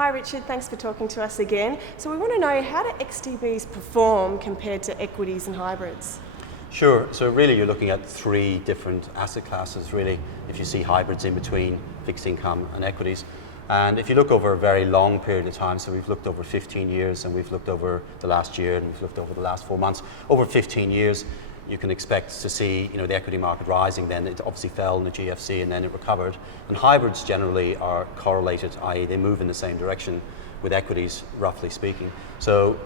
Hi Richard, thanks for talking to us again. So we want to know, how do XTBs perform compared to equities and hybrids? Sure, so really you're looking at three different asset classes really, if you see hybrids in between fixed income and equities. And if you look over a very long period of time, so we've looked over 15 years and we've looked over the last year and we've looked over the last 4 months, over 15 years you can expect to see the equity market rising. Then it obviously fell in the GFC and then it recovered. And hybrids generally are correlated, i.e. they move in the same direction with equities, roughly speaking. So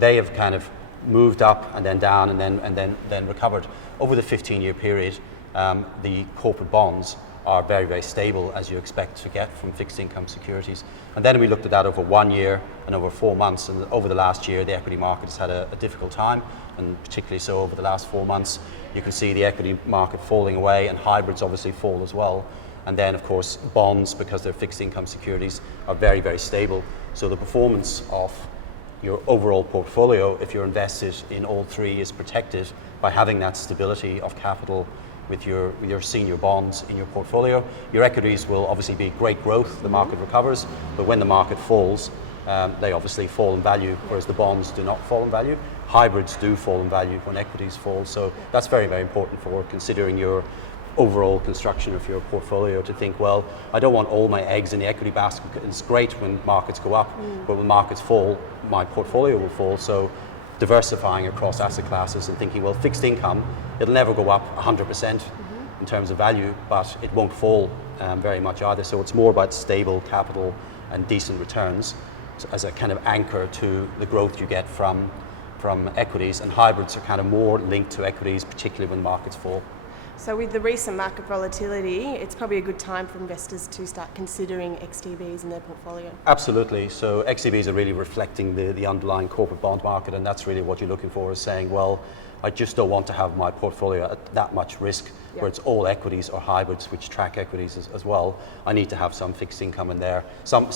they have kind of moved up and then down and then recovered. Over the 15-year period, the corporate bonds are very, very stable, as you expect to get from fixed income securities. And then we looked at that over 1 year and over 4 months, and over the last year the equity market has had a difficult time, and particularly so over the last 4 months. You can see the equity market falling away, and hybrids obviously fall as well. And then of course bonds, because they're fixed income securities, are very, very stable. So the performance of your overall portfolio, if you're invested in all three, is protected by having that stability of capital with your senior bonds in your portfolio. Your equities will obviously be great growth, the market recovers, but when the market falls, they obviously fall in value, whereas the bonds do not fall in value. Hybrids do fall in value when equities fall, so that's very, very important for considering your overall construction of your portfolio, to think, well, I don't want all my eggs in the equity basket. It's great when markets go up, but when markets fall, my portfolio will fall. So diversifying across asset classes and thinking, well, fixed income, it'll never go up 100% in terms of value, but it won't fall very much either. So it's more about stable capital and decent returns as a kind of anchor to the growth you get from equities, and hybrids are kind of more linked to equities, particularly when markets fall. So with the recent market volatility, it's probably a good time for investors to start considering XTBs in their portfolio. Absolutely. So XTBs are really reflecting the underlying corporate bond market, and that's really what you're looking for, is saying, well, I just don't want to have my portfolio at that much risk, where it's all equities or hybrids, which track equities as well. I need to have some fixed income in there. Some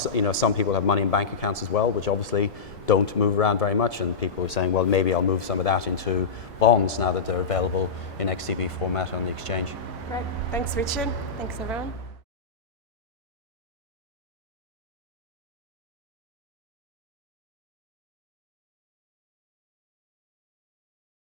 people have money in bank accounts as well, which obviously don't move around very much, and people are saying, well, maybe I'll move some of that into bonds now that they're available in XTB format on the exchange. Great. Thanks, Richard. Thanks, everyone.